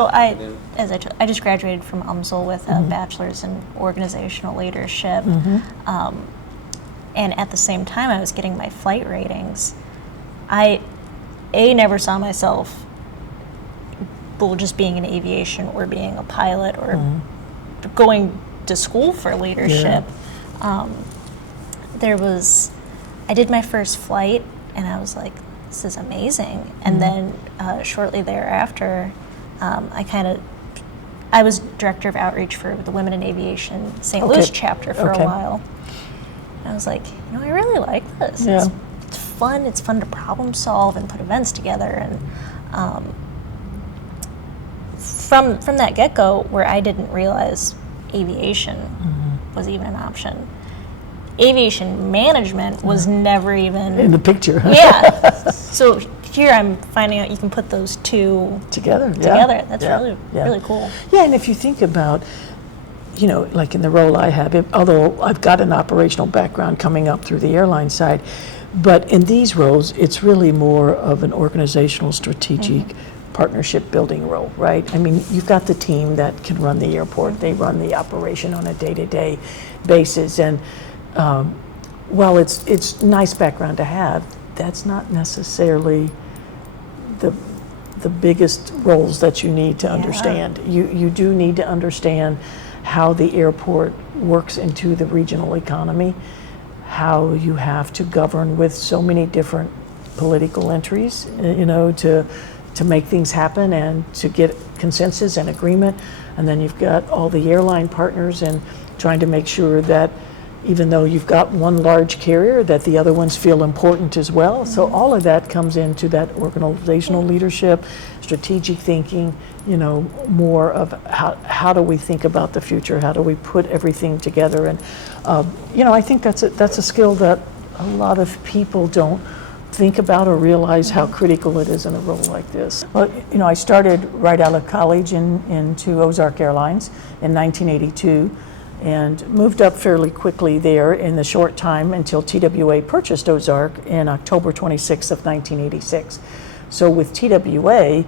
So I just graduated from UMSL with a bachelor's in organizational leadership. And at the same time I was getting my flight ratings. I never saw myself just being in aviation or being a pilot or going to school for leadership. I did my first flight and I was like, this is amazing. And then shortly thereafter, I was director of outreach for the Women in Aviation St. Louis chapter for a while. And I was like, I really like this. Yeah. It's fun. It's fun to problem solve and put events together. And from that get-go, where I didn't realize aviation was even an option, aviation management was never even in the picture. Yeah. So here I'm finding out you can put those two together. That's really cool. Yeah, and if you think about, like in the role I have, although I've got an operational background coming up through the airline side, but in these roles, it's really more of an organizational, strategic, partnership building role, right? I mean, you've got the team that can run the airport. They run the operation on a day-to-day basis, and while it's nice background to have, that's not necessarily the biggest roles that you need to understand. You do need to understand how the airport works into the regional economy, how you have to govern with so many different political entries, to make things happen and to get consensus and agreement. And then you've got all the airline partners and trying to make sure that even though you've got one large carrier, that the other ones feel important as well. So all of that comes into that organizational leadership, strategic thinking, more of how do we think about the future? How do we put everything together? And, I think that's a skill that a lot of people don't think about or realize how critical it is in a role like this. Well, I started right out of college into Ozark Airlines in 1982 and moved up fairly quickly there in the short time until TWA purchased Ozark in October 26th of 1986. So with TWA,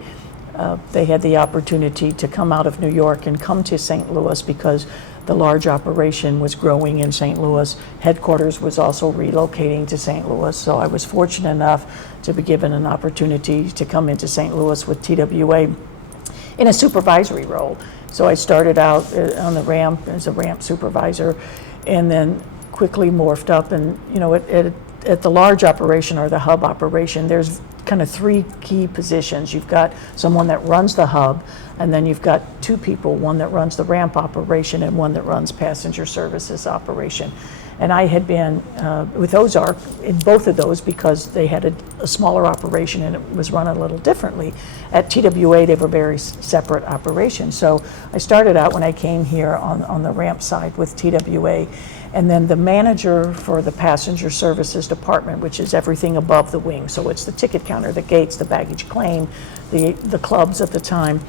they had the opportunity to come out of New York and come to St. Louis because the large operation was growing in St. Louis. Headquarters was also relocating to St. Louis, so I was fortunate enough to be given an opportunity to come into St. Louis with TWA in a supervisory role. So I started out on the ramp as a ramp supervisor and then quickly morphed up. And, at the large operation or the hub operation, there's kind of three key positions. You've got someone that runs the hub, and then you've got two people, one that runs the ramp operation and one that runs passenger services operation. And I had been with Ozark in both of those because they had a smaller operation and it was run a little differently. At TWA, they were very separate operations. So I started out when I came here on the ramp side with TWA, and then the manager for the passenger services department, which is everything above the wing. So it's the ticket counter, the gates, the baggage claim, the clubs at the time.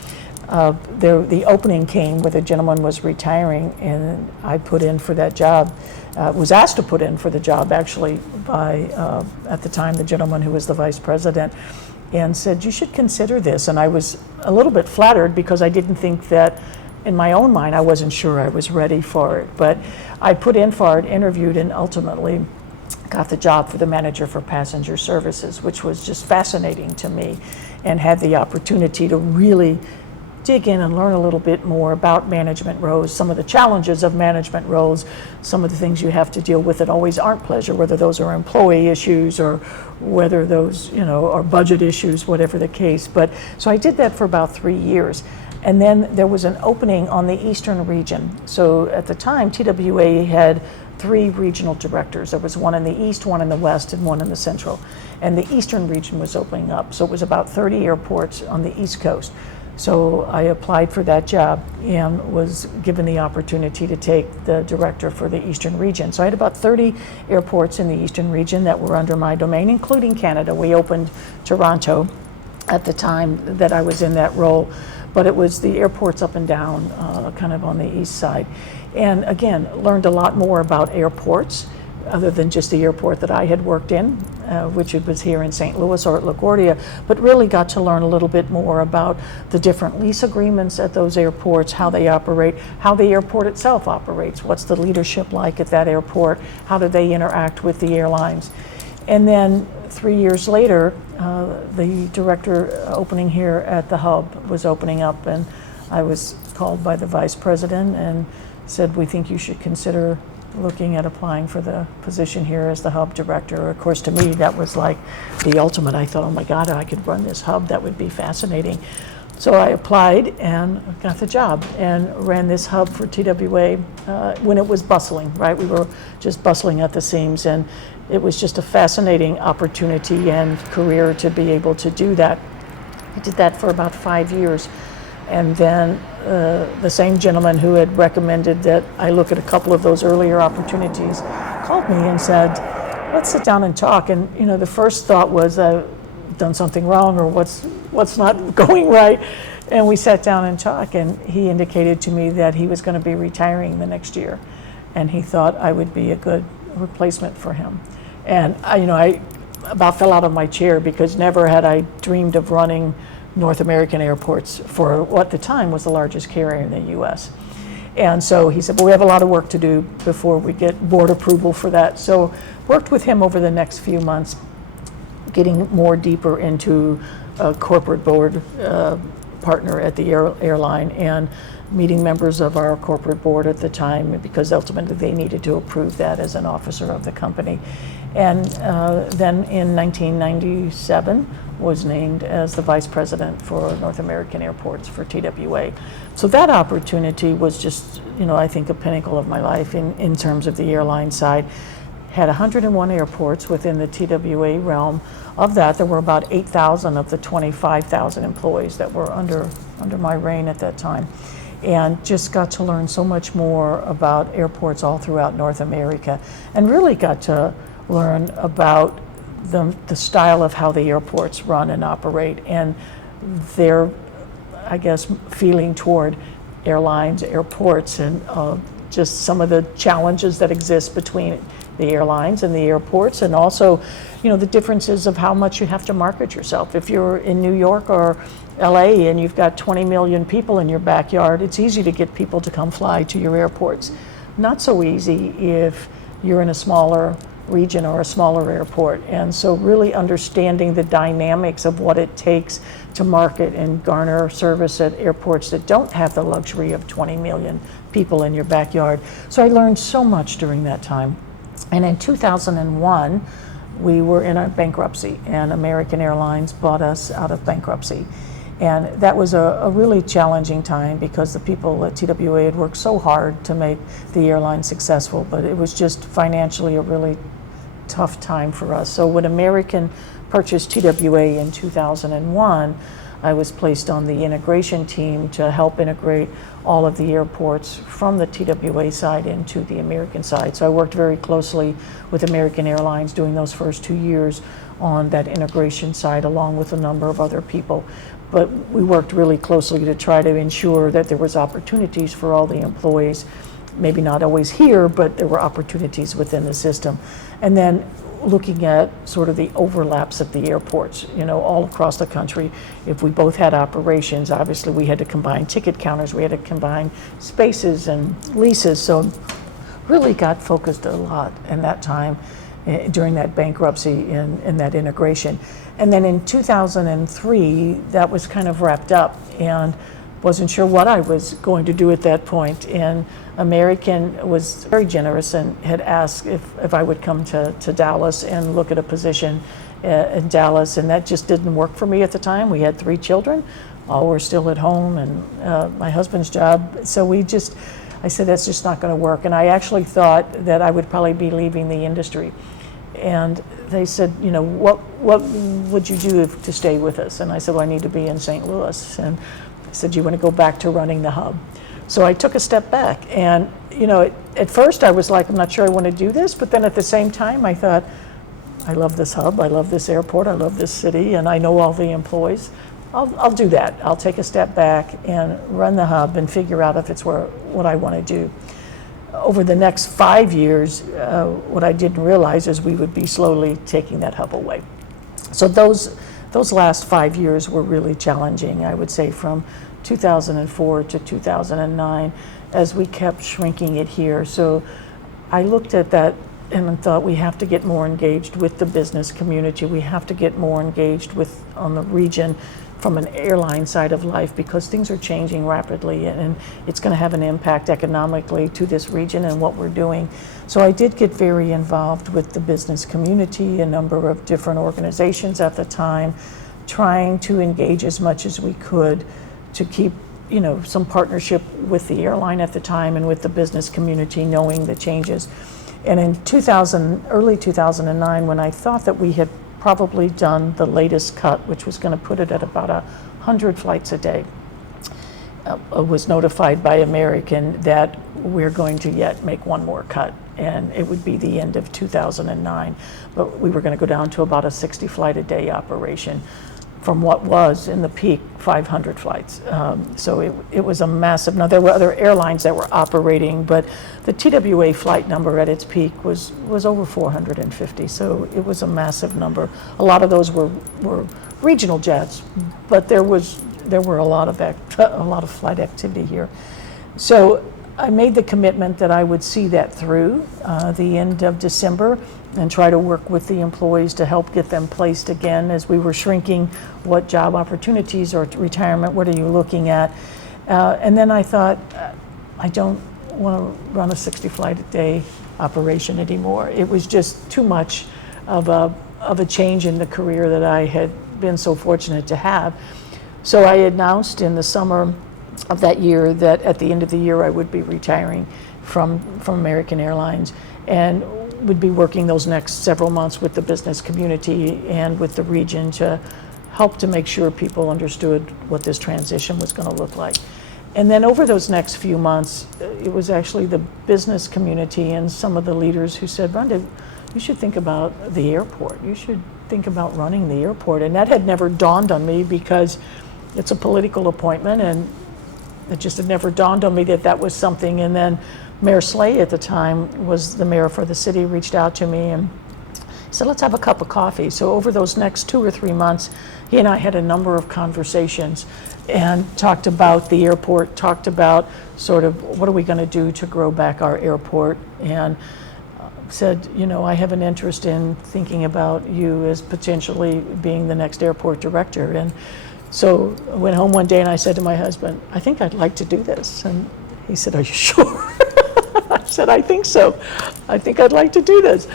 The opening came where the gentleman was retiring, and I put in for that job. Was asked to put in for the job actually by, at the time, the gentleman who was the vice president, and said, you should consider this. And I was a little bit flattered because I didn't think that, in my own mind, I wasn't sure I was ready for it. But I put in for it, interviewed, and ultimately got the job for the manager for passenger services, which was just fascinating to me, and had the opportunity to really dig in and learn a little bit more about management roles, some of the challenges of management roles, some of the things you have to deal with that always aren't pleasure, whether those are employee issues or whether those, are budget issues, whatever the case. But so I did that for about 3 years. And then there was an opening on the Eastern region. So at the time, TWA had 3 regional directors. There was one in the East, one in the West, and one in the Central. And the Eastern region was opening up. So it was about 30 airports on the East Coast. So I applied for that job and was given the opportunity to take the director for the Eastern region. So I had about 30 airports in the Eastern region that were under my domain, including Canada. We opened Toronto at the time that I was in that role, but it was the airports up and down, kind of on the east side. And again, learned a lot more about airports, other than just the airport that I had worked in, which it was here in St. Louis or at LaGuardia, but really got to learn a little bit more about the different lease agreements at those airports, how they operate, how the airport itself operates, what's the leadership like at that airport, how do they interact with the airlines. And then 3 years later, the director opening here at the hub was opening up, and I was called by the vice president and said, we think you should consider looking at applying for the position here as the hub director. Of course, to me, that was like the ultimate. I thought, oh my God, I could run this hub. That would be fascinating. So I applied and got the job and ran this hub for TWA when it was bustling, right? We were just bustling at the seams, and it was just a fascinating opportunity and career to be able to do that. I did that for about 5 years. And then the same gentleman who had recommended that I look at a couple of those earlier opportunities called me and said, let's sit down and talk. And the first thought was I've done something wrong, or what's not going right. And we sat down and talked, and he indicated to me that he was going to be retiring the next year, and he thought I would be a good replacement for him. And I about fell out of my chair, because never had I dreamed of running North American airports for what at the time was the largest carrier in the U.S. And so he said, well, we have a lot of work to do before we get board approval for that. So worked with him over the next few months, getting more deeper into a corporate board partner at the airline, and meeting members of our corporate board at the time, because ultimately they needed to approve that as an officer of the company. And then in 1997 was named as the vice president for North American Airports for TWA. So that opportunity was just, I think a pinnacle of my life in terms of the airline side. Had 101 airports within the TWA realm. Of that, there were about 8,000 of the 25,000 employees that were under my reign at that time. And just got to learn so much more about airports all throughout North America, and really got to learn about the style of how the airports run and operate, and their, I guess, feeling toward airlines, airports, and just some of the challenges that exist between the airlines and the airports, and also, the differences of how much you have to market yourself. If you're in New York or LA and you've got 20 million people in your backyard, it's easy to get people to come fly to your airports. Not so easy if you're in a smaller region or a smaller airport. And so really understanding the dynamics of what it takes to market and garner service at airports that don't have the luxury of 20 million people in your backyard. So I learned so much during that time. And in 2001, we were in a bankruptcy, and American Airlines bought us out of bankruptcy. And that was a really challenging time, because the people at TWA had worked so hard to make the airline successful, but it was just financially a really tough time for us. So when American purchased TWA in 2001, I was placed on the integration team to help integrate all of the airports from the TWA side into the American side. So I worked very closely with American Airlines during those first 2 years on that integration side, along with a number of other people. But we worked really closely to try to ensure that there was opportunities for all the employees, maybe not always here, but there were opportunities within the system. And then looking at sort of the overlaps at the airports, all across the country. If we both had operations, obviously we had to combine ticket counters, we had to combine spaces and leases. So really got focused a lot in that time during that bankruptcy in that integration. And then in 2003, that was kind of wrapped up, and wasn't sure what I was going to do at that point. And American was very generous and had asked if I would come to Dallas and look at a position in Dallas, and that just didn't work for me at the time. We had 3 children, all were still at home, and my husband's job. So I said, that's just not going to work. And I actually thought that I would probably be leaving the industry. And they said, what would you do to stay with us? And I said, well, I need to be in St. Louis. And they said, you want to go back to running the hub? So I took a step back, and at first I was like, I'm not sure I want to do this, but then at the same time I thought, I love this hub, I love this airport, I love this city, and I know all the employees. I'll do that. I'll take a step back and run the hub and figure out if it's what I want to do. over the next 5 years, what I didn't realize is we would be slowly taking that hub away. So those last 5 years were really challenging, I would say, from 2004 to 2009, as we kept shrinking it here. So I looked at that and thought we have to get more engaged with the business community. We have to get more engaged with on the region from an airline side of life, because things are changing rapidly, and it's going to have an impact economically to this region and what we're doing. So I did get very involved with the business community, a number of different organizations at the time, trying to engage as much as we could to keep some partnership with the airline at the time and with the business community, knowing the changes. And in early 2009, when I thought that we had probably done the latest cut, which was going to put it at about 100 flights a day, was notified by American that we're going to yet make one more cut, and it would be the end of 2009. But we were going to go down to about a 60 flight a day operation from what was in the peak 500 flights. So it was a massive. Now there were other airlines that were operating, but the TWA flight number at its peak was over 450. So it was a massive number. A lot of those were regional jets, but there were a lot of flight activity here. So I made the commitment that I would see that through the end of December and try to work with the employees to help get them placed again as we were shrinking. What job opportunities or retirement, what are you looking at? And then I thought, I don't want to run a 60 flight a day operation anymore. It was just too much of a change in the career that I had been so fortunate to have. So I announced in the summer of that year that at the end of the year I would be retiring from American Airlines, and would be working those next several months with the business community and with the region to help to make sure people understood what this transition was going to look like. And then over those next few months, it was actually the business community and some of the leaders who said, Rhonda, you should think about the airport. You should think about running the airport. And that had never dawned on me, because it's a political appointment, and it just had never dawned on me that that was something. And then Mayor Slay at the time was the mayor for the city, reached out to me and said, let's have a cup of coffee. So over those next 2 or 3 months, he and I had a number of conversations and talked about the airport, talked about sort of what are we going to do to grow back our airport, and said, I have an interest in thinking about you as potentially being the next airport director. And so I went home one day and I said to my husband, I think I'd like to do this. And he said, are you sure? I said, I think so. I think I'd like to do this.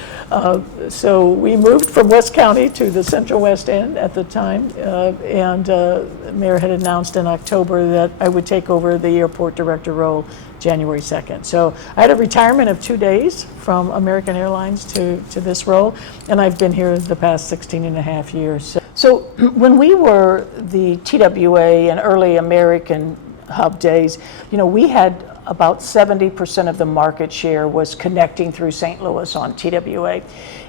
So we moved from West County to the Central West End at the time, and the mayor had announced in October that I would take over the airport director role January 2nd. So I had a retirement of 2 days from American Airlines to this role, and I've been here the past 16 and a half years. So when we were the TWA and early American hub days, we had about 70% of the market share was connecting through St. Louis on TWA.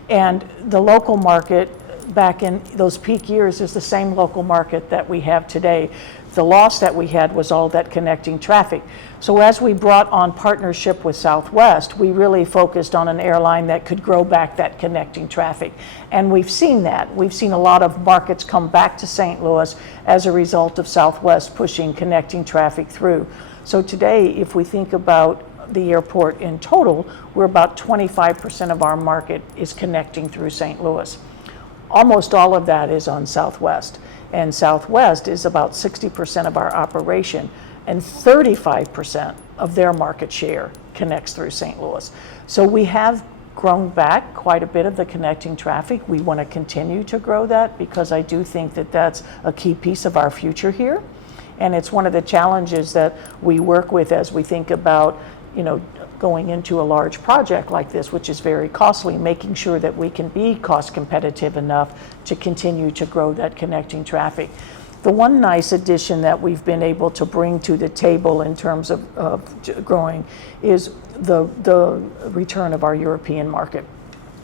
And the local market back in those peak years is the same local market that we have today. The loss that we had was all that connecting traffic. So as we brought on partnership with Southwest, we really focused on an airline that could grow back that connecting traffic. And we've seen that. We've seen a lot of markets come back to St. Louis as a result of Southwest pushing connecting traffic through. So today, if we think about the airport in total, we're about 25% of our market is connecting through St. Louis. Almost all of that is on Southwest. And Southwest is about 60% of our operation, and 35% of their market share connects through St. Louis. So we have grown back quite a bit of the connecting traffic. We want to continue to grow that, because I do think that that's a key piece of our future here. And it's one of the challenges that we work with as we think about, going into a large project like this, which is very costly, making sure that we can be cost competitive enough to continue to grow that connecting traffic. The one nice addition that we've been able to bring to the table in terms of growing is the return of our European market.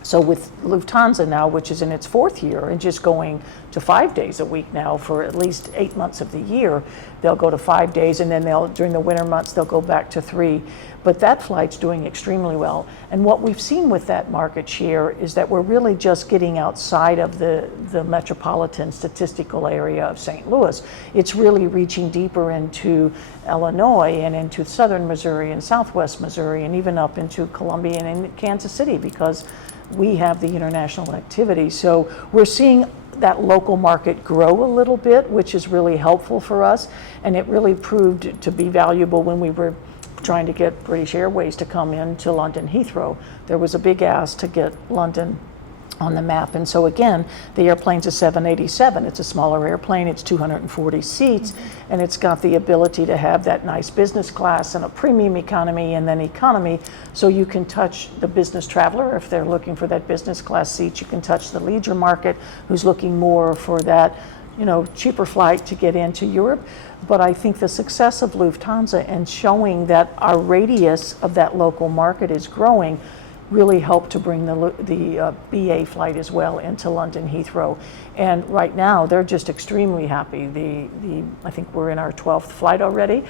So with Lufthansa now, which is in its 4th year and just going to 5 days a week now for at least 8 months of the year. They'll go to 5 days, and then during the winter months, they'll go back to 3. But that flight's doing extremely well. And what we've seen with that market share is that we're really just getting outside of the metropolitan statistical area of St. Louis. It's really reaching deeper into Illinois and into southern Missouri and southwest Missouri and even up into Columbia and in Kansas City, because we have the international activity. So we're seeing that local market grow a little bit, which is really helpful for us. And it really proved to be valuable when we were trying to get British Airways to come in to London Heathrow. There was a big ask to get London on the map. And so again, the airplane's a 787. It's a smaller airplane. It's 240 seats, and it's got the ability to have that nice business class and a premium economy and then economy. So you can touch the business traveler if they're looking for that business class seat. You can touch the leisure market who's looking more for that, cheaper flight to get into Europe. But I think the success of Lufthansa and showing that our radius of that local market is growing really helped to bring the BA flight as well into London Heathrow. And right now, they're just extremely happy. I think we're in our 12th flight already.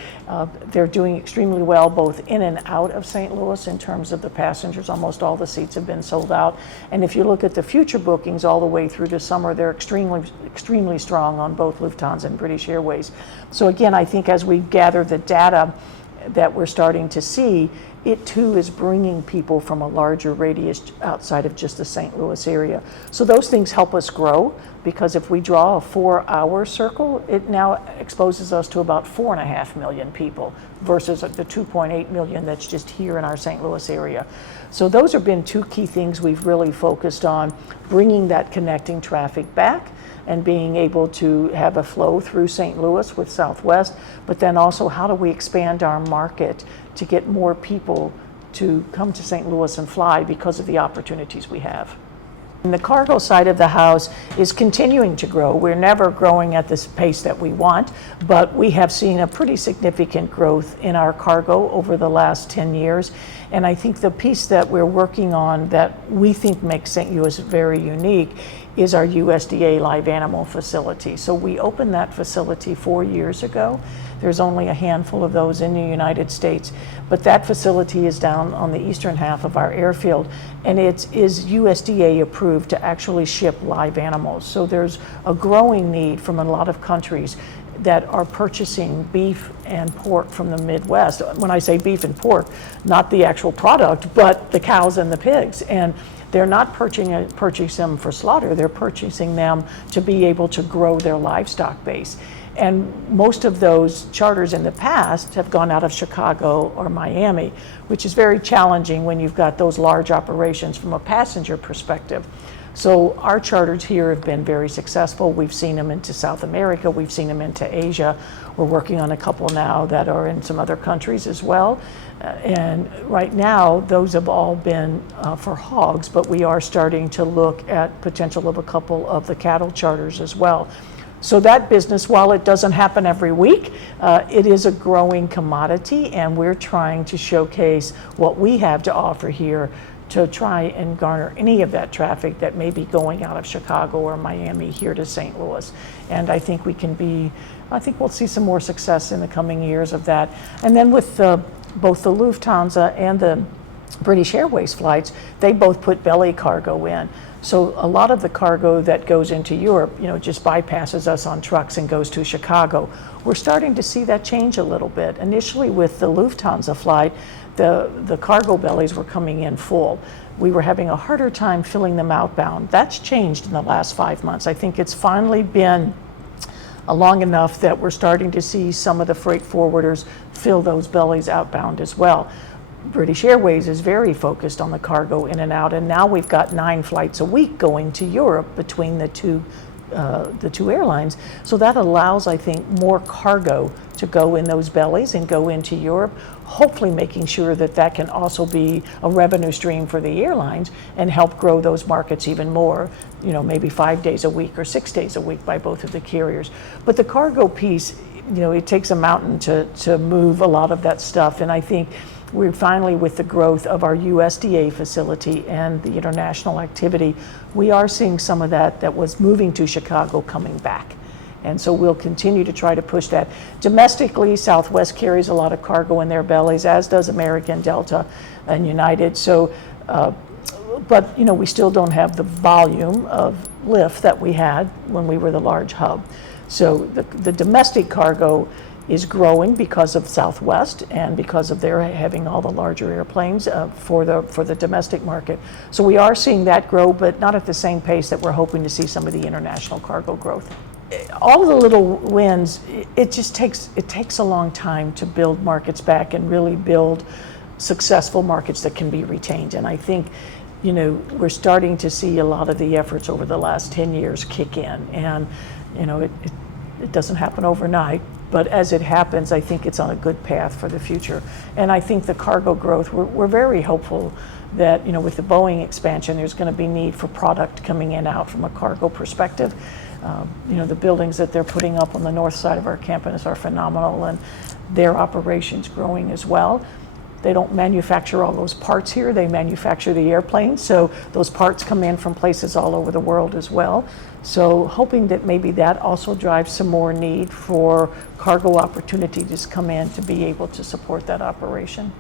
They're doing extremely well, both in and out of St. Louis in terms of the passengers. Almost all the seats have been sold out. And if you look at the future bookings all the way through to summer, they're extremely strong on both Lufthansa and British Airways. So again, I think as we gather the data that we're starting to see, it too is bringing people from a larger radius outside of just the St. Louis area. So those things help us grow, because if we draw a 4-hour circle, it now exposes us to about 4.5 million people versus the 2.8 million that's just here in our St. Louis area. So those have been two key things we've really focused on, bringing that connecting traffic back and being able to have a flow through St. Louis with Southwest, but then also how do we expand our market to get more people to come to St. Louis and fly because of the opportunities we have. And the cargo side of the house is continuing to grow. We're never growing at this pace that we want, but we have seen a pretty significant growth in our cargo over the last 10 years. And I think the piece that we're working on that we think makes St. Louis very unique is our USDA live animal facility. So we opened that facility 4 years ago. There's only a handful of those in the United States, but that facility is down on the eastern half of our airfield, and it is USDA approved to actually ship live animals. So there's a growing need from a lot of countries that are purchasing beef and pork from the Midwest. When I say beef and pork, not the actual product, but the cows and the pigs. And they're not purchasing them for slaughter, they're purchasing them to be able to grow their livestock base. And most of those charters in the past have gone out of Chicago or Miami, which is very challenging when you've got those large operations from a passenger perspective. So our charters here have been very successful. We've seen them into South America, we've seen them into Asia. We're working on a couple now that are in some other countries as well. And right now, those have all been for hogs, but we are starting to look at potential of a couple of the cattle charters as well. So that business, while it doesn't happen every week, it is a growing commodity, and we're trying to showcase what we have to offer here to try and garner any of that traffic that may be going out of Chicago or Miami here to St. Louis. And I think we'll see some more success in the coming years of that. And then with both the Lufthansa and the British Airways flights, they both put belly cargo in. So a lot of the cargo that goes into Europe, just bypasses us on trucks and goes to Chicago. We're starting to see that change a little bit. Initially with the Lufthansa flight, the cargo bellies were coming in full. We were having a harder time filling them outbound. That's changed in the last 5 months. I think it's finally been long enough that we're starting to see some of the freight forwarders fill those bellies outbound as well. British Airways is very focused on the cargo in and out, and now we've got 9 flights a week going to Europe between the two airlines. So that allows, I think, more cargo to go in those bellies and go into Europe, hopefully making sure that that can also be a revenue stream for the airlines and help grow those markets even more, maybe 5 days a week or 6 days a week by both of the carriers. But the cargo piece, it takes a mountain to move a lot of that stuff, and I think we're finally, with the growth of our USDA facility and the international activity, we are seeing some of that was moving to Chicago coming back. And so we'll continue to try to push that. Domestically, Southwest carries a lot of cargo in their bellies, as does American, Delta, and United. So, but we still don't have the volume of lift that we had when we were the large hub. So the domestic cargo is growing because of Southwest and because of their having all the larger airplanes for the domestic market. So we are seeing that grow, but not at the same pace that we're hoping to see some of the international cargo growth. All of the little wins, it takes a long time to build markets back and really build successful markets that can be retained. And I think we're starting to see a lot of the efforts over the last 10 years kick in, and it doesn't happen overnight, but as it happens, I think it's on a good path for the future. And I think the cargo growth, we're very hopeful that with the Boeing expansion, there's going to be need for product coming in out from a cargo perspective. The buildings that they're putting up on the north side of our campus are phenomenal, and their operations growing as well. They don't manufacture all those parts here, they manufacture the airplanes, so those parts come in from places all over the world as well. So hoping that maybe that also drives some more need for cargo opportunities to come in to be able to support that operation.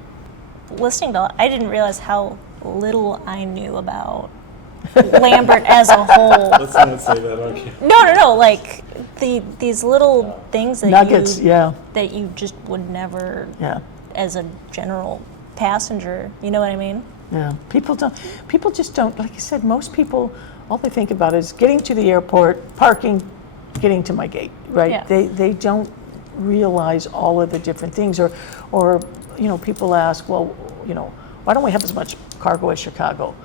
Listening to, I didn't realize how little I knew about Lambert as a whole. Let's not say that, okay. No, like these little things that Nuggets, that you just would never, as a general passenger, you know what I mean? Yeah, people just don't, like I said, most people, all they think about is getting to the airport, parking, getting to my gate, right? Yeah. They don't realize all of the different things, or people ask, well, why don't we have as much cargo as Chicago?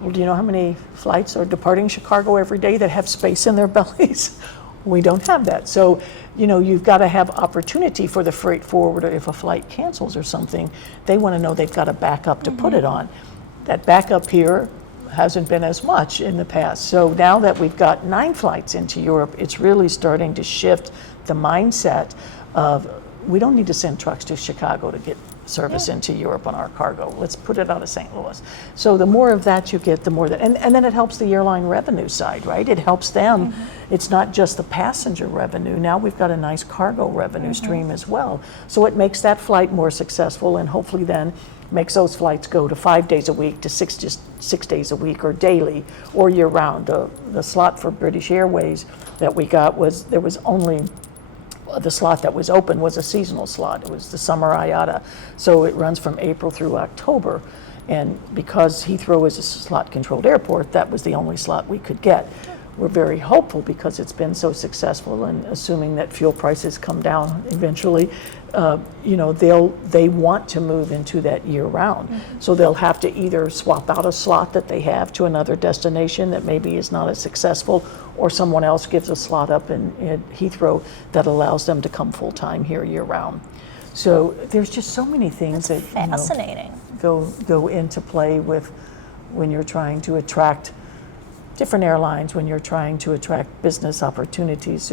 Well, do you know how many flights are departing Chicago every day that have space in their bellies? We don't have that. So, you've got to have opportunity for the freight forwarder. If a flight cancels or something, they want to know they've got a backup to put it on. That backup here hasn't been as much in the past. So now that we've got 9 flights into Europe, it's really starting to shift the mindset of we don't need to send trucks to Chicago to get service into Europe on our cargo. Let's put it out of St. Louis. So the more of that you get, the more that, and then it helps the airline revenue side, right? It helps them. It's not just the passenger revenue. Now we've got a nice cargo revenue stream as well. So it makes that flight more successful, and hopefully then makes those flights go to 5 days a week to 6 days a week, or daily, or year round. The slot for British Airways that we got there was only the slot that was open was a seasonal slot. It was the summer IATA. So it runs from April through October. And because Heathrow is a slot-controlled airport, that was the only slot we could get. We're very hopeful because it's been so successful, and assuming that fuel prices come down eventually, they want to move into that year-round. So they'll have to either swap out a slot that they have to another destination that maybe is not as successful, or someone else gives a slot up in Heathrow that allows them to come full-time here year-round. So there's just so many things that fascinating. Go into play with when you're trying to attract different airlines, when you're trying to attract business opportunities.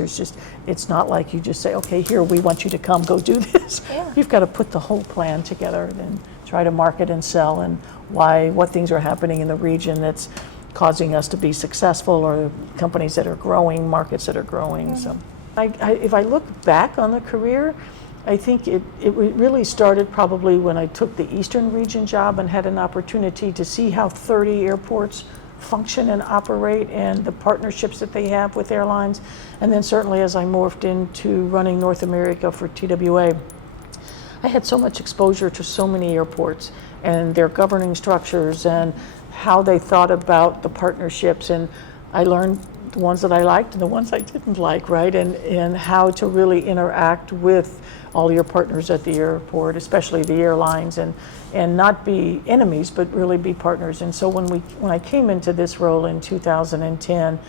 It's not like you just say, okay, here, we want you to come, go do this. You've got to put the whole plan together and try to market and sell, and what things are happening in the region that's causing us to be successful, or companies that are growing, markets that are growing. So if I look back on the career, I think it really started probably when I took the Eastern region job and had an opportunity to see how 30 airports function and operate, and the partnerships that they have with airlines. And then certainly as I morphed into running North America for TWA, I had so much exposure to so many airports and their governing structures and how they thought about the partnerships, and I learned the ones that I liked and the ones I didn't like, right? And how to really interact with all your partners at the airport, especially the airlines, and not be enemies, but really be partners. And so when I came into this role in 2010,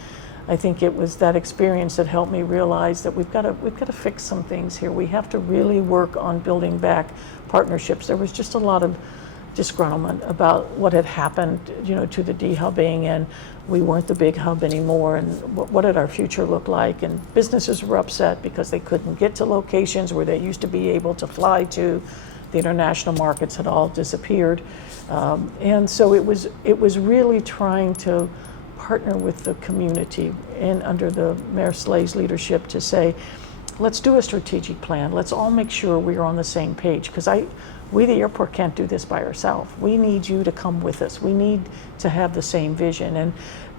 I think it was that experience that helped me realize that we've got to fix some things here. We have to really work on building back partnerships. There was just a lot of disgruntlement about what had happened, to the dehubbing, and we weren't the big hub anymore, and what did our future look like? And businesses were upset because they couldn't get to locations where they used to be able to fly to. The international markets had all disappeared. And so it was really trying to partner with the community and under the Mayor Slay's leadership to say, let's do a strategic plan. Let's all make sure we are on the same page, because we, the airport, can't do this by ourselves. We need you to come with us. We need to have the same vision. And,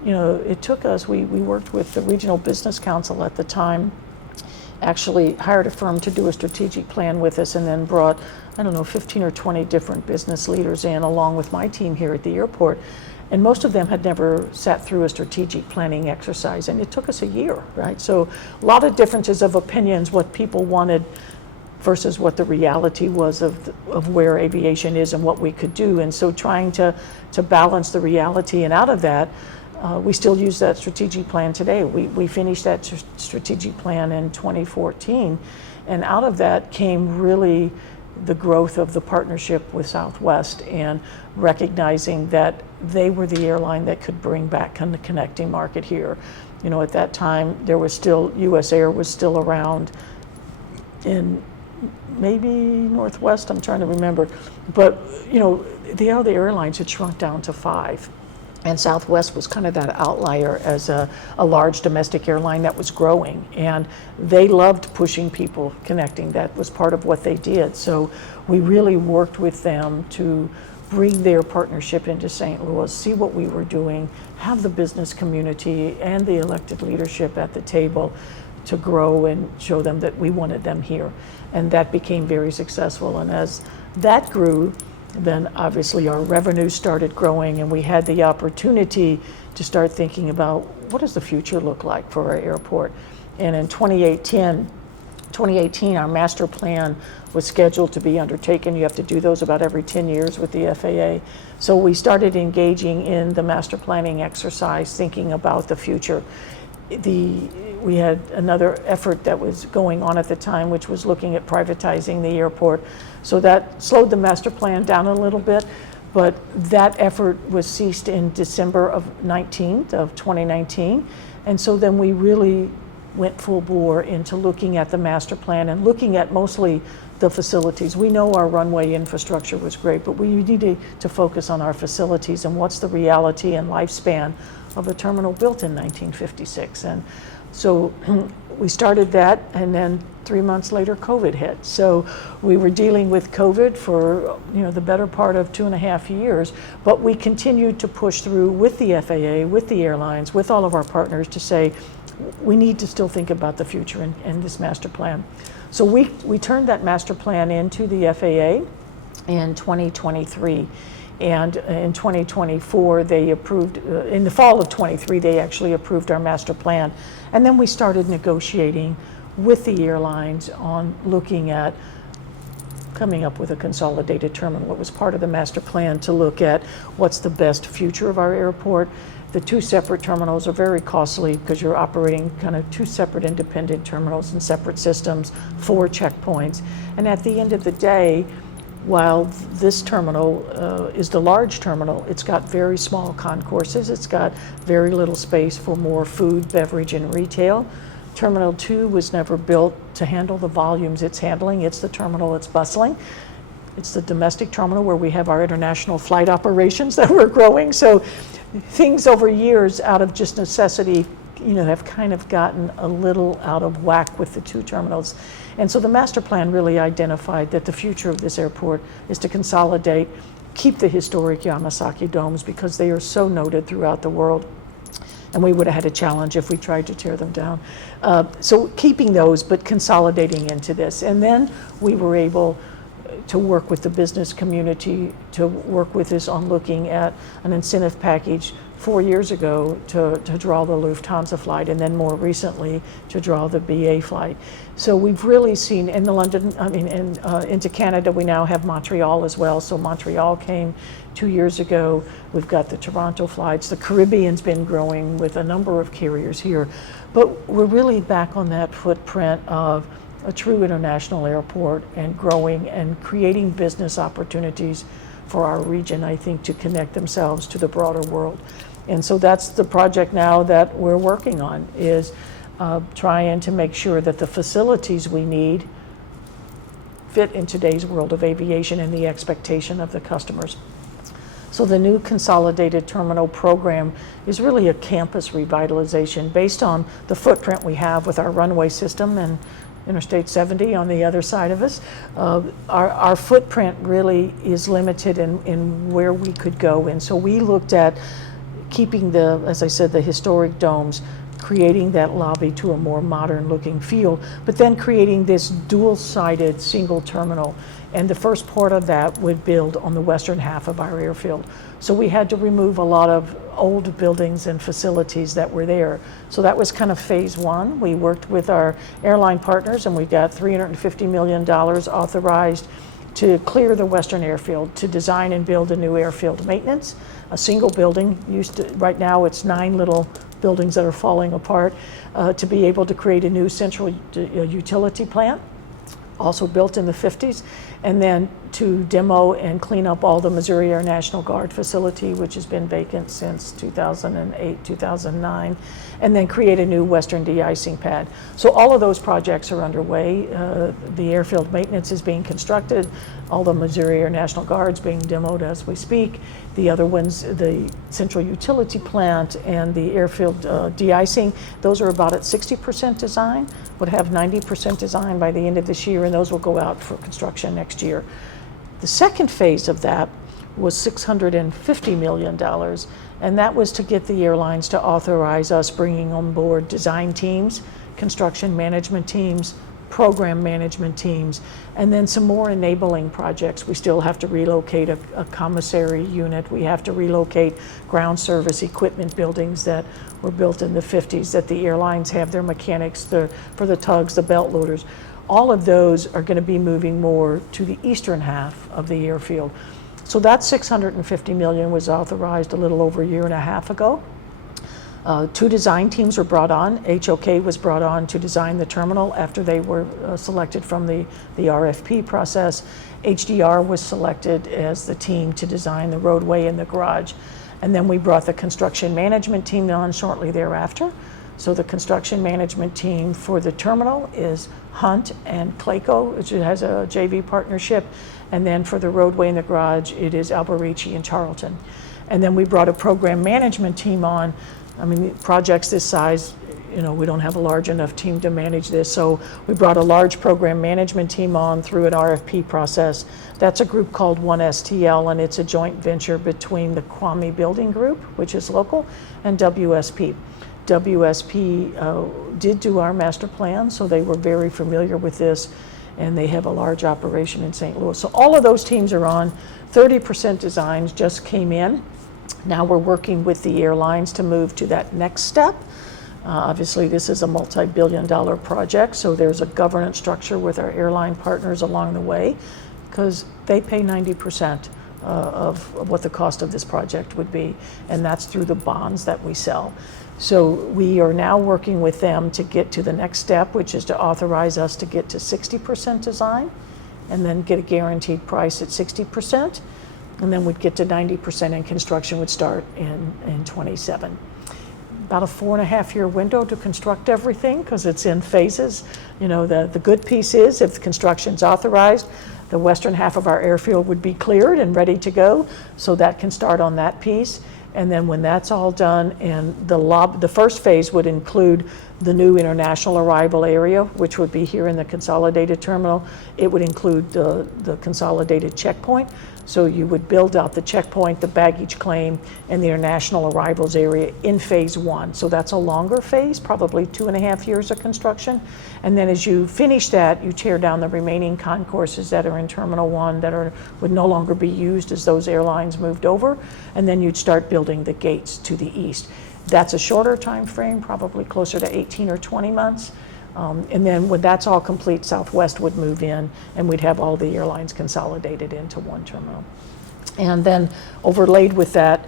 you know, it took us, we worked with the Regional Business Council at the time, actually hired a firm to do a strategic plan with us, and then brought, I don't know, 15 or 20 different business leaders in, along with my team here at the airport. And most of them had never sat through a strategic planning exercise, and it took us a year, right? So a lot of differences of opinions, what people wanted versus what the reality was of where aviation is and what we could do. And so trying to balance the reality, and out of that, we still use that strategic plan today. We finished that strategic plan in 2014, and out of that came really the growth of the partnership with Southwest, and recognizing that they were the airline that could bring back the connecting market here. You know, at that time, there was still, US Air was still around in maybe Northwest, I'm trying to remember. But, you know, the other airlines had shrunk down to 5. And Southwest was kind of that outlier as a large domestic airline that was growing. And they loved pushing people, connecting. That was part of what they did. So we really worked with them to bring their partnership into St. Louis, see what we were doing, have the business community and the elected leadership at the table to grow and show them that we wanted them here. And that became very successful. And as that grew, then obviously our revenue started growing, and we had the opportunity to start thinking about what does the future look like for our airport. And in 2018, our master plan was scheduled to be undertaken. You have to do those about every 10 years with the FAA. So we started engaging in the master planning exercise, thinking about the future. We had another effort that was going on at the time, which was looking at privatizing the airport. So that slowed the master plan down a little bit, but that effort was ceased in December of 2019. And so then we really went full bore into looking at the master plan and looking at mostly the facilities. We know our runway infrastructure was great, but we needed to focus on our facilities and what's the reality and lifespan of a terminal built in 1956. And so we started that, and then 3 months later, COVID hit. So we were dealing with COVID for, you know, the better part of 2.5 years, but we continued to push through with the FAA, with the airlines, with all of our partners to say, we need to still think about the future in this master plan. So we turned that master plan into the FAA in 2023. And in 2024, they approved, in the fall of 23, they actually approved our master plan. And then we started negotiating with the airlines on looking at coming up with a consolidated terminal. It was part of the master plan to look at what's the best future of our airport. The 2 separate terminals are very costly because you're operating kind of 2 separate independent terminals and separate systems, 4 checkpoints. And at the end of the day, while this terminal is the large terminal, it's got very small concourses. It's got very little space for more food, beverage, and retail. Terminal 2 was never built to handle the volumes it's handling. It's the terminal that's bustling. It's the domestic terminal where we have our international flight operations that we're growing. So things over years, out of just necessity, you know, have kind of gotten a little out of whack with the 2 terminals. And so the master plan really identified that the future of this airport is to consolidate, keep the historic Yamasaki domes because they are so noted throughout the world. And we would have had a challenge if we tried to tear them down. So keeping those, but consolidating into this. And then we were able to work with the business community, to work with us on looking at an incentive package 4 years ago to draw the Lufthansa flight, and then more recently to draw the BA flight. So we've really seen in the London, into Canada, we now have Montreal as well. So Montreal came 2 years ago. We've got the Toronto flights. The Caribbean's been growing with a number of carriers here. But we're really back on that footprint of a true international airport and growing and creating business opportunities for our region, I think, to connect themselves to the broader world. And so that's the project now that we're working on, is trying to make sure that the facilities we need fit in today's world of aviation and the expectation of the customers. So the new consolidated terminal program is really a campus revitalization based on the footprint we have with our runway system and Interstate 70 on the other side of us. Our footprint really is limited in where we could go. And so we looked at keeping the, as I said, the historic domes, creating that lobby to a more modern looking feel, but then creating this dual-sided single terminal. And the first part of that would build on the western half of our airfield. So we had to remove a lot of old buildings and facilities that were there. So that was kind of phase one. We worked with our airline partners and we got $350 million authorized to clear the western airfield, to design and build a new airfield maintenance, a single building. Right now it's 9 little buildings that are falling apart, to be able to create a new central utility plant, also built in the 50s, and then to demo and clean up all the Missouri Air National Guard facility, which has been vacant since 2008, 2009, and then create a new western de-icing pad. So all of those projects are underway. The airfield maintenance is being constructed, all the Missouri Air National Guard's being demoed as we speak. The other ones, the central utility plant and the airfield de-icing, those are about at 60% design, would have 90% design by the end of this year, and those will go out for construction next year. The second phase of that was $650 million, and that was to get the airlines to authorize us bringing on board design teams, construction management teams, program management teams, and then some more enabling projects. We still have to relocate a commissary unit. We have to relocate ground service equipment buildings that were built in the 50s that the airlines have their mechanics for the tugs, the belt loaders. All of those are going to be moving more to the eastern half of the airfield. So that $650 million was authorized a little over a year and a half ago. 2 design teams were brought on. HOK was brought on to design the terminal after they were selected from the RFP process. HDR was selected as the team to design the roadway and the garage. And then we brought the construction management team on shortly thereafter. So the construction management team for the terminal is Hunt and Clayco, which has a JV partnership. And then for the roadway and the garage, it is Alberici and Charlton. And then we brought a program management team on. I mean, projects this size, you know, we don't have a large enough team to manage this. So we brought a large program management team on through an RFP process. That's a group called 1STL, and it's a joint venture between the Kwame Building Group, which is local, and WSP. WSP did do our master plan, so they were very familiar with this, and they have a large operation in St. Louis. So all of those teams are on. 30% designs just came in. Now we're working with the airlines to move to that next step. Obviously, this is a multi-billion-dollar project, so there's a governance structure with our airline partners along the way, because they pay 90% of what the cost of this project would be, and that's through the bonds that we sell. So we are now working with them to get to the next step, which is to authorize us to get to 60% design, and then get a guaranteed price at 60%, and then we'd get to 90%, and construction would start in 27. About a 4.5-year window to construct everything, because it's in phases. You know, the good piece is if the construction's authorized, the western half of our airfield would be cleared and ready to go, so that can start on that piece. And then when that's all done, and the first phase would include the new international arrival area, which would be here in the consolidated terminal. It would include the consolidated checkpoint. So you would build out the checkpoint, the baggage claim, and the international arrivals area in phase 1. So that's a longer phase, probably 2.5 years of construction. And then as you finish that, you tear down the remaining concourses that are in Terminal 1 that would no longer be used as those airlines moved over. And then you'd start building the gates to the east. That's a shorter time frame, probably closer to 18 or 20 months. And then when that's all complete, Southwest would move in, and we'd have all the airlines consolidated into one terminal. And then overlaid with that,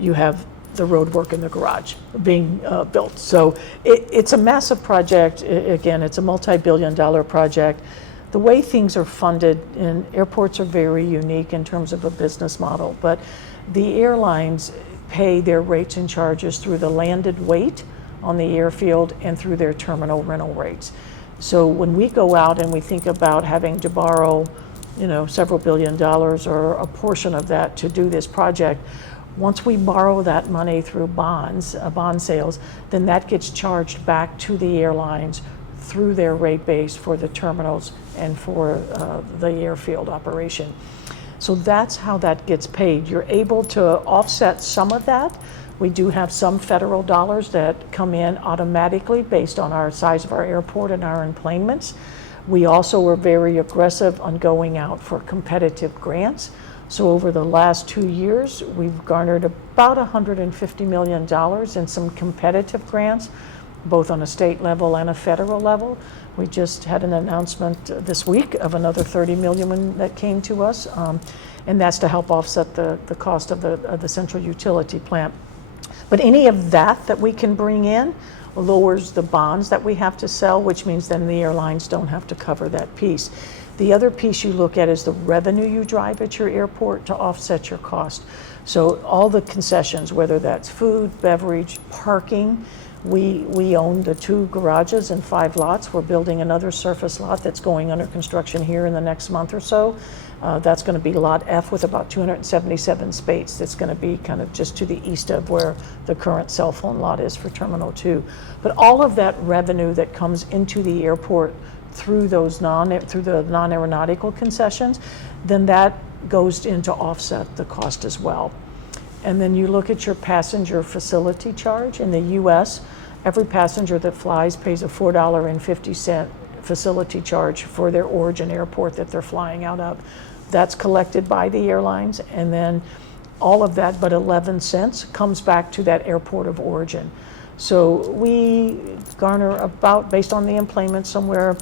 you have the roadwork in the garage being built. So it's a massive project. Again, it's a multi-billion-dollar project. The way things are funded, and airports are very unique in terms of a business model, but the airlines pay their rates and charges through the landed weight on the airfield and through their terminal rental rates. So when we go out and we think about having to borrow, several $billion or a portion of that to do this project, once we borrow that money through bonds, bond sales, then that gets charged back to the airlines through their rate base for the terminals and for the airfield operation. So that's how that gets paid. You're able to offset some of that. We do have some federal dollars that come in automatically based on our size of our airport and our enplanements. We also were very aggressive on going out for competitive grants. So over the last 2 years, we've garnered about $150 million in some competitive grants, both on a state level and a federal level. We just had an announcement this week of another $30 million that came to us, and that's to help offset the cost of the central utility plant. But any of that we can bring in lowers the bonds that we have to sell, which means then the airlines don't have to cover that piece. The other piece you look at is the revenue you drive at your airport to offset your cost. So all the concessions, whether that's food, beverage, parking, we own the 2 garages and 5 lots. We're building another surface lot that's going under construction here in the next month or so. That's going to be Lot F with about 277 space. That's going to be kind of just to the east of where the current cell phone lot is for Terminal 2. But all of that revenue that comes into the airport through the non-aeronautical concessions, then that goes in to offset the cost as well. And then you look at your passenger facility charge. In the US, every passenger that flies pays a $4.50 facility charge for their origin airport that they're flying out of. That's collected by the airlines, and then all of that but 11 cents comes back to that airport of origin. So we garner about, based on the enplanement, somewhere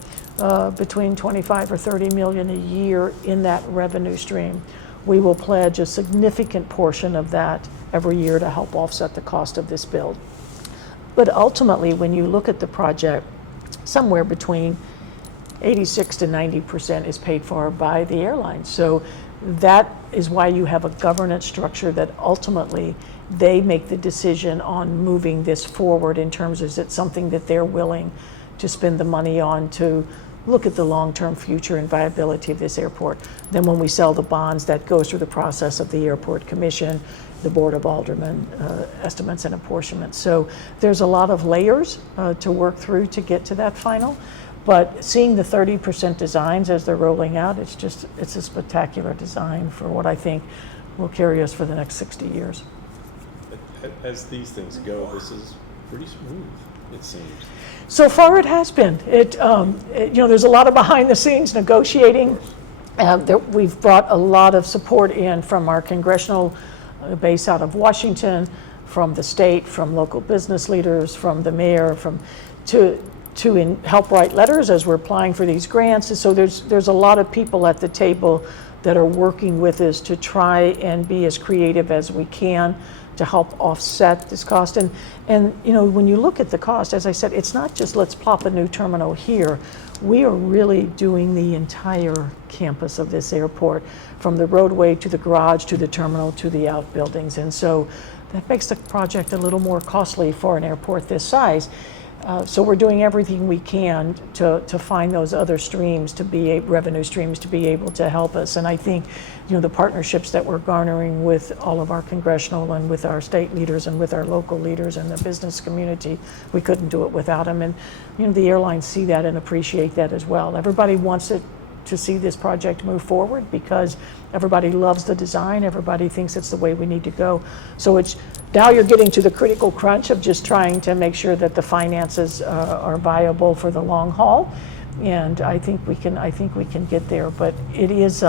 between 25 or 30 million a year in that revenue stream. We will pledge a significant portion of that every year to help offset the cost of this build. But ultimately, when you look at the project, somewhere between 86 to 90% is paid for by the airlines. So that is why you have a governance structure that ultimately they make the decision on moving this forward in terms of is it something that they're willing to spend the money on to look at the long-term future and viability of this airport. Then when we sell the bonds, that goes through the process of the Airport Commission, the Board of Aldermen, estimates and apportionments. So there's a lot of layers to work through to get to that final. But seeing the 30% designs as they're rolling out, it's a spectacular design for what I think will carry us for the next 60 years. As these things go, this is pretty smooth, it seems. So far it has been. There's a lot of behind the scenes negotiating. We've brought a lot of support in from our congressional base out of Washington, from the state, from local business leaders, from the mayor, to help write letters as we're applying for these grants. And so there's a lot of people at the table that are working with us to try and be as creative as we can to help offset this cost. And when you look at the cost, as I said, it's not just let's plop a new terminal here. We are really doing the entire campus of this airport, from the roadway to the garage to the terminal to the outbuildings. And so that makes the project a little more costly for an airport this size. So we're doing everything we can to find those other streams, revenue streams, to be able to help us. And I think, the partnerships that we're garnering with all of our congressional and with our state leaders and with our local leaders and the business community, we couldn't do it without them. And the airlines see that and appreciate that as well. Everybody wants to see this project move forward because everybody loves the design. Everybody thinks it's the way we need to go. So now you're getting to the critical crunch of just trying to make sure that the finances are viable for the long haul, and I think we can get there. But it is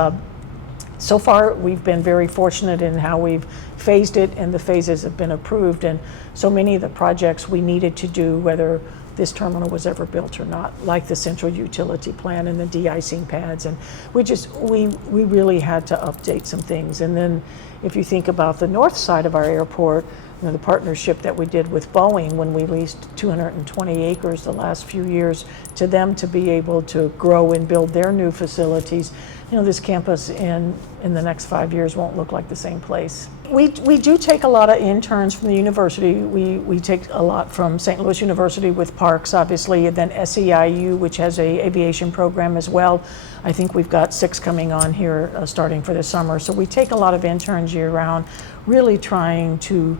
so far we've been very fortunate in how we've phased it, and the phases have been approved. And so many of the projects we needed to do, whether this terminal was ever built or not, like the central utility plant and the de-icing pads, and we really had to update some things. And then if you think about the north side of our airport, the partnership that we did with Boeing when we leased 220 acres the last few years to them to be able to grow and build their new facilities, this campus in the next 5 years won't look like the same place. we do take a lot of interns from the university. We take a lot from St. Louis University with parks, obviously, and then SEIU, which has a aviation program as well. I think we've got 6 coming on here starting for the summer. So we take a lot of interns year round, really trying to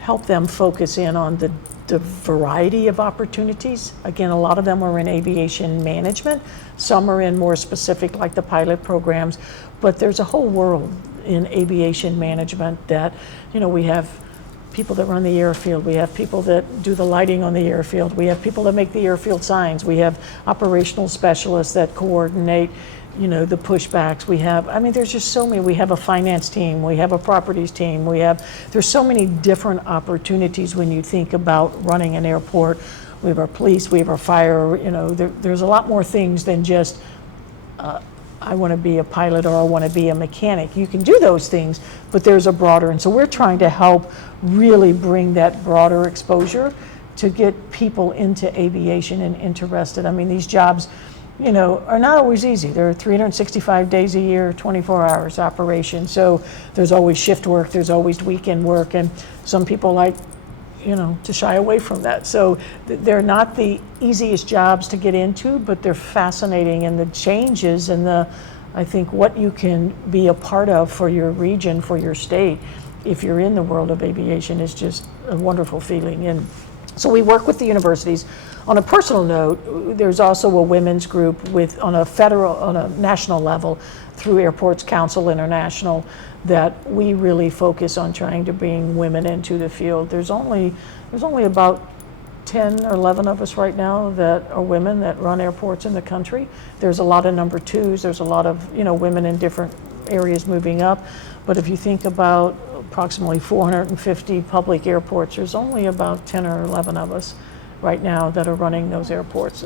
help them focus in on the variety of opportunities. Again, a lot of them are in aviation management. Some are in more specific, like the pilot programs, but there's a whole world in aviation management that, we have people that run the airfield, we have people that do the lighting on the airfield, we have people that make the airfield signs, we have operational specialists that coordinate, the pushbacks. There's just so many. We have a finance team, we have a properties team, there's so many different opportunities when you think about running an airport. We have our police, we have our fire, there's a lot more things than just, I want to be a pilot or I want to be a mechanic. You can do those things, but there's a broader, and so we're trying to help really bring that broader exposure to get people into aviation and interested. These jobs, are not always easy. They're 365 days a year, 24 hours operation. So there's always shift work, there's always weekend work, and some people like, to shy away from that. So they're not the easiest jobs to get into, but they're fascinating, and the changes and I think what you can be a part of for your region, for your state, if you're in the world of aviation, is just a wonderful feeling. And so we work with the universities. On a personal note, there's also a women's group on a national level through Airports Council International that we really focus on trying to bring women into the field. There's only about 10 or 11 of us right now that are women that run airports in the country. There's a lot of number 2s. There's a lot of women in different areas moving up. But if you think about approximately 450 public airports, there's only about 10 or 11 of us right now that are running those airports.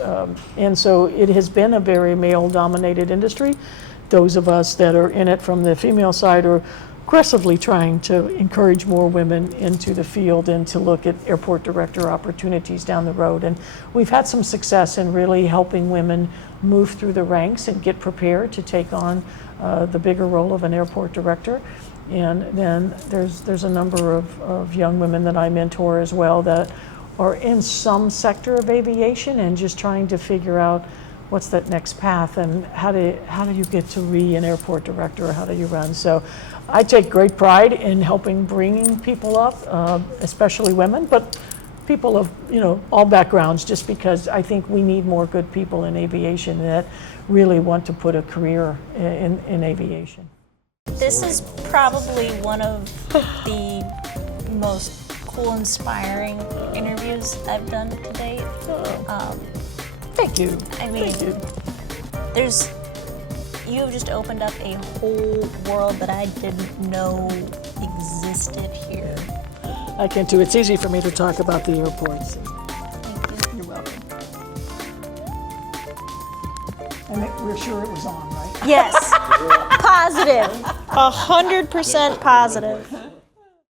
And so it has been a very male-dominated industry. Those of us that are in it from the female side are aggressively trying to encourage more women into the field and to look at airport director opportunities down the road. And we've had some success in really helping women move through the ranks and get prepared to take on the bigger role of an airport director. And then there's a number of young women that I mentor as well that are in some sector of aviation and just trying to figure out what's that next path and how do you get to be an airport director, or how do you run? So I take great pride in helping bringing people up, especially women, but people of all backgrounds, just because I think we need more good people in aviation that really want to put a career in aviation. This is probably one of the most cool, inspiring interviews I've done to date. Thank you. Thank you. You've just opened up a whole world that I didn't know existed here. I can too. It's easy for me to talk about the airports. Thank you. You're welcome. And we're sure it was on, right? Yes. Positive. 100% positive.